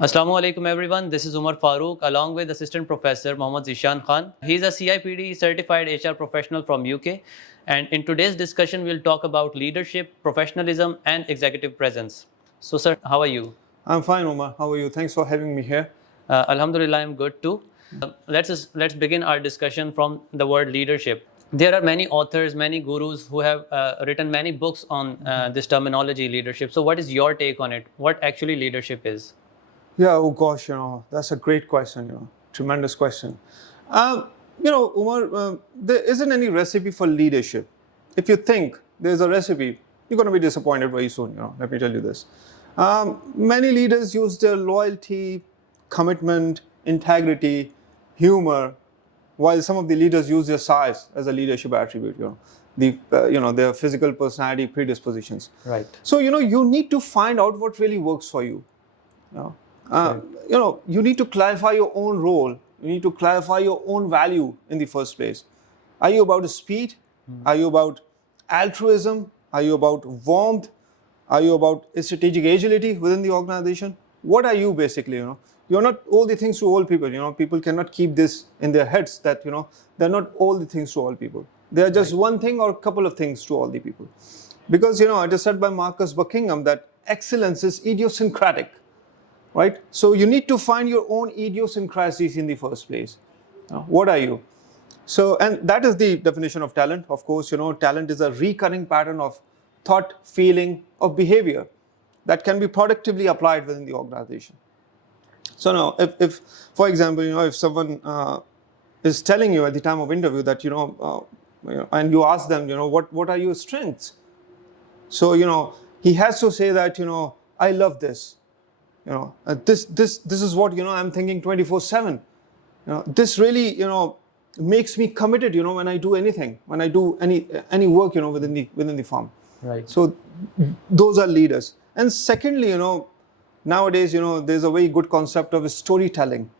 Assalamu alaikum everyone. This is Umar Farooq along with Assistant Professor Mohammad Zishan Khan. He is a CIPD certified HR professional from UK, and in today's discussion we'll talk about leadership, professionalism and executive presence. So sir, how are you? I'm fine, Omar. How are you? Thanks for having me here. Alhamdulillah, I'm good too. Let's begin our discussion from the word leadership. There are many authors, many gurus who have written many books on this terminology, leadership. So what is your take on it? What actually leadership is? Yeah, oh gosh, that's a great question, tremendous question. Umar, there isn't any recipe for leadership. If you think there's a recipe, you're going to be disappointed very soon, let me tell you this. Many leaders use their loyalty, commitment, integrity, humor, while some of the leaders use their size as a leadership attribute, their physical personality predispositions. Right. So, you need to find out what really works for you. You need to clarify your own role. You need to clarify your own value in the first place. Are you about speed? Are you about altruism? Are you about warmth? Are you about strategic agility within the organization? What are you basically, You're not all the things to all people, People cannot keep this in their heads that, they're not all the things to all people. They are just one thing or a couple of things to all the people. Because, it is said by Marcus Buckingham that excellence is idiosyncratic. Right? So you need to find your own idiosyncrasies in the first place. What are you? So, and that is the definition of talent. Of course, talent is a recurring pattern of thought, feeling, of behavior that can be productively applied within the organization. So now, if for example, if someone is telling you at the time of interview that, and you ask them, what are your strengths? So, he has to say that, I love this. This is what, I'm thinking 24/7. This really, makes me committed, when I do anything, when I do any work, within the firm. Right. So those are leaders. And secondly, nowadays, there's a very good concept of storytelling.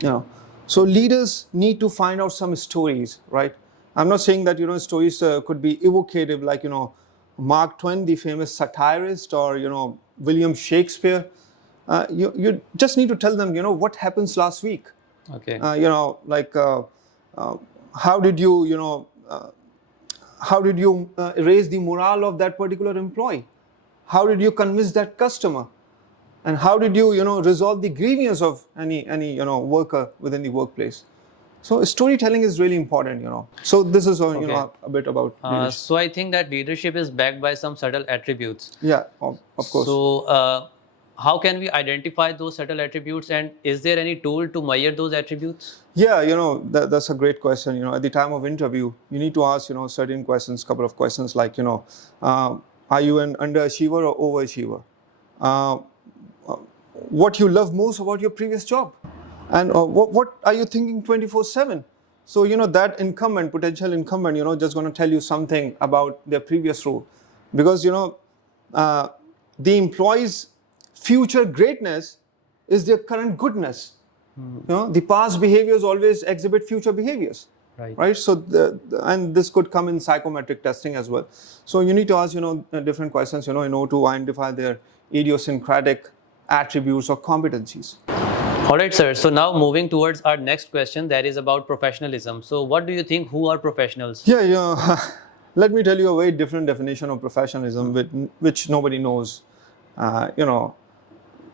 So leaders need to find out some stories, right? I'm not saying that, stories could be evocative, like, Mark Twain, the famous satirist, or, William Shakespeare. You just need to tell them, what happens last week. Okay. How did you, raise the morale of that particular employee? How did you convince that customer? And how did you, resolve the grievance of any worker within the workplace? So storytelling is really important, So this is, a bit about leadership. So I think that leadership is backed by some subtle attributes. Yeah, of course. So how can we identify those subtle attributes, and is there any tool to measure those attributes? Yeah, that's a great question. At the time of interview, you need to ask, certain questions, couple of questions like, are you an underachiever or overachiever? What you love most about your previous job? And what are you thinking 24/7? So, that potential incumbent, just going to tell you something about their previous role. Because, the employee's future greatness is their current goodness. The past behaviors always exhibit future behaviors. Right? So, and this could come in psychometric testing as well. So, you need to ask, different questions, in order to identify their idiosyncratic attributes or competencies. All right, sir. So now moving towards our next question, that is about professionalism. So what do you think? Who are professionals? Yeah. Let me tell you a very different definition of professionalism, which nobody knows.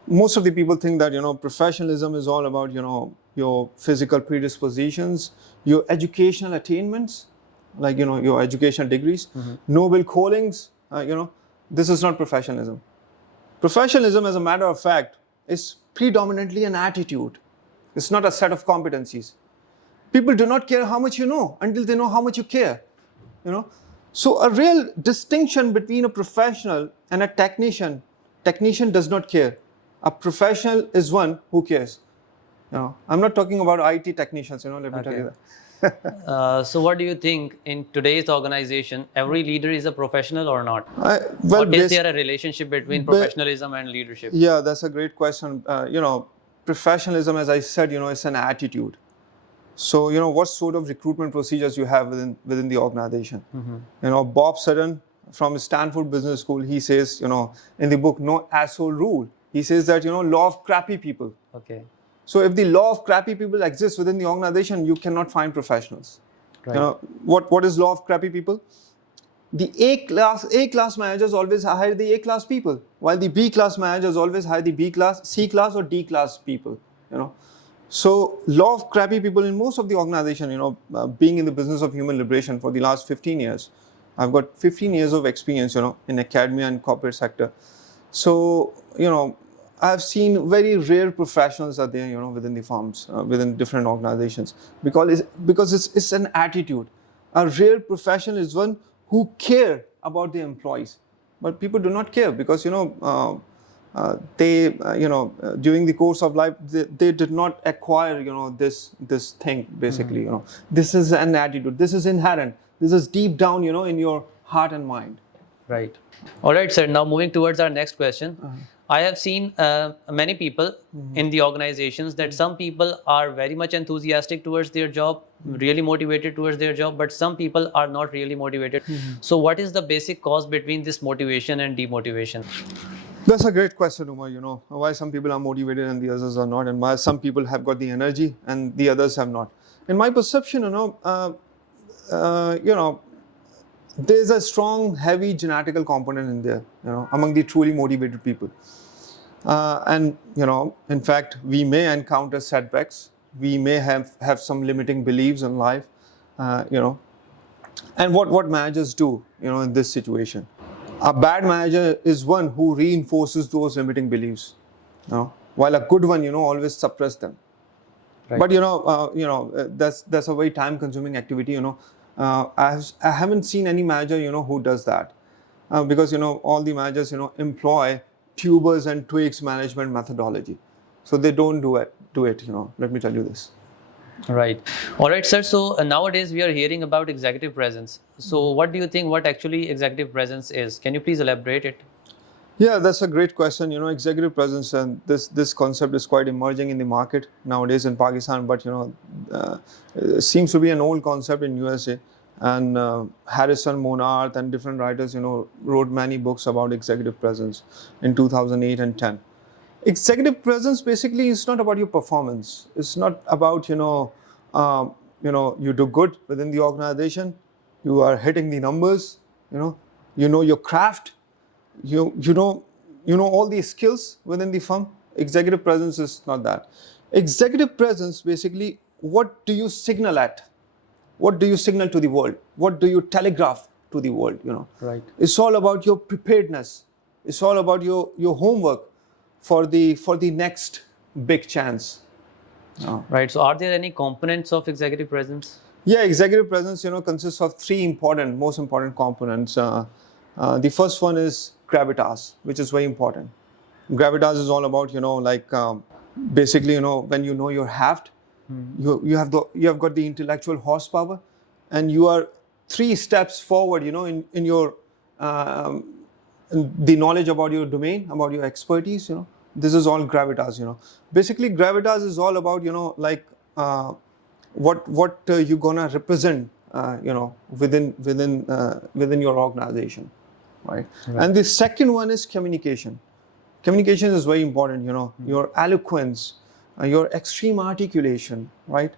Most of the people think that, professionalism is all about, your physical predispositions, your educational attainments, like, your educational degrees, noble callings, this is not professionalism. Professionalism, as a matter of fact, is predominantly an attitude. It's not a set of competencies. People do not care how much you know until they know how much you care. So a real distinction between a professional and a technician does not care. A professional is one who cares. I'm not talking about IT technicians, let me tell you that. So what do you think, in today's organization, every leader is a professional or not? Well, or is there a relationship between professionalism and leadership? Yeah, that's a great question. Professionalism, as I said, is an attitude. So, what sort of recruitment procedures you have within the organization? Bob Sutton from Stanford Business School, he says, in the book, No Asshole Rule, He says that, law of crappy people. Okay. So if the law of crappy people exists within the organization, you cannot find professionals. Right. What is law of crappy people? The A class managers always hire the A class people, while the B class managers always hire the B class, C class, or D class people. So law of crappy people in most of the organization. Being in the business of human liberation for the last 15 years, I've got 15 years of experience, in academia and corporate sector. So I've seen very rare professionals are there, within the firms, within different organizations, because it's an attitude. A rare professional is one who care about their employees, but people do not care because they during the course of life they did not acquire this thing basically. This is an attitude. This is inherent. This is deep down in your heart and mind. Right. All right, sir. Now moving towards our next question. I have seen many people in the organizations that some people are very much enthusiastic towards their job, really motivated towards their job, but some people are not really motivated. So what is the basic cause between this motivation and demotivation? That's a great question, Umar. Why some people are motivated and the others are not, and why some people have got the energy and the others have not. In my perception, there's a strong, heavy genetical component in there, among the truly motivated people. And in fact, we may encounter setbacks. We may have some limiting beliefs in life, And what managers do, in this situation. A bad manager is one who reinforces those limiting beliefs, while a good one, always suppress them. Right. But that's a very time-consuming activity. I haven't seen any manager, who does that, because all the managers, employ tubers and twigs management methodology, so they don't do it. Let me tell you this. Right. All right, sir. So nowadays we are hearing about executive presence. So what do you think? What actually executive presence is? Can you please elaborate it? Yeah, that's a great question. Executive presence, and this concept is quite emerging in the market nowadays in Pakistan, but it seems to be an old concept in USA. And Harrison, Monarth, and different writers, wrote many books about executive presence in 2008 and 10. Executive presence basically is not about your performance. It's not about you do good within the organization. You are hitting the numbers. You know your craft. You know all the skills within the firm. Executive presence is not that. Executive presence basically, what do you signal at? What do you signal to the world? What do you telegraph to the world? Right. It's all about your preparedness. It's all about your homework for the next big chance. Right. So are there any components of executive presence? Yeah, executive presence, consists of three most important components. The first one is gravitas, which is very important. Gravitas is all about, basically, when you know your heft, you have got the intellectual horsepower, and you are 3 steps forward, in your the knowledge about your domain, about your expertise. This is all gravitas. Basically, gravitas is all about, what you're gonna represent, within your organization, right? And the second one is communication. Communication is very important. Your eloquence, your extreme articulation, right?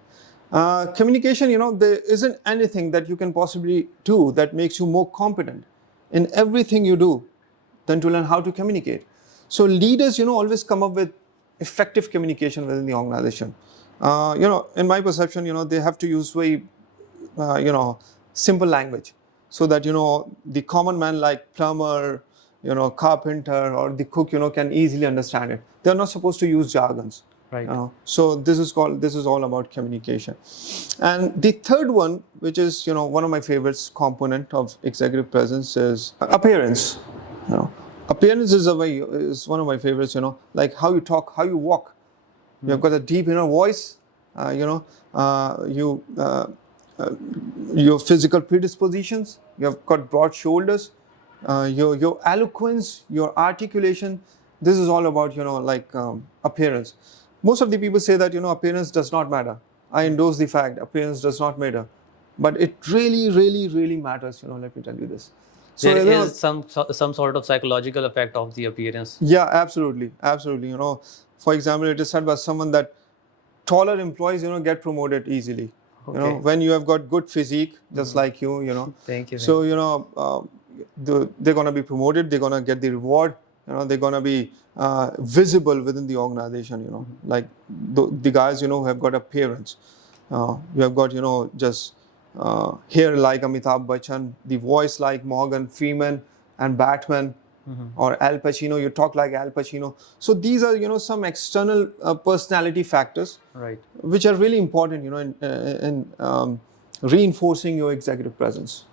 Communication, there isn't anything that you can possibly do that makes you more competent in everything you do than to learn how to communicate. So leaders, always come up with effective communication within the organization. In my perception, they have to use very, simple language, so that the common man like plumber, carpenter, or the cook, can easily understand it. They're not supposed to use jargons. Right. So this is all about communication. And the third one, which is one of my favorites component of executive presence, is appearance. Appearance is one of my favorites. Like how you talk, how you walk. You've got a deep inner voice. Your physical predispositions. You've got broad shoulders. Your eloquence, your articulation. This is all about appearance. Most of the people say that appearance does not matter. I endorse the fact appearance does not matter. but it really, really, really matters. Let me tell you this. So There is some sort of psychological effect of the appearance. yeah, absolutely, absolutely. For example, it is said by someone that taller employees, get promoted easily. Okay. When you have got good physique, just like you. Thank you. So they're gonna be promoted. They're gonna get the reward. They're gonna be visible within the organization. Like the guys who have got appearance. You have got just hair like Amitabh Bachchan, the voice like Morgan Freeman and Batman, or Al Pacino. You talk like Al Pacino. So these are some external personality factors, Right. which are really important, in reinforcing your executive presence.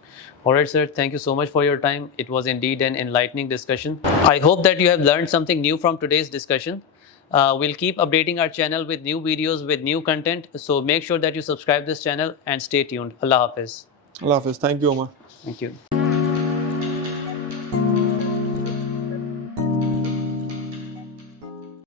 All right, sir. Thank you so much for your time. It was indeed an enlightening discussion. I hope that you have learned something new from today's discussion. We'll keep updating our channel with new videos, with new content. So make sure that you subscribe this channel and stay tuned. Allah Hafiz. Allah Hafiz. Thank you, Omar. Thank you.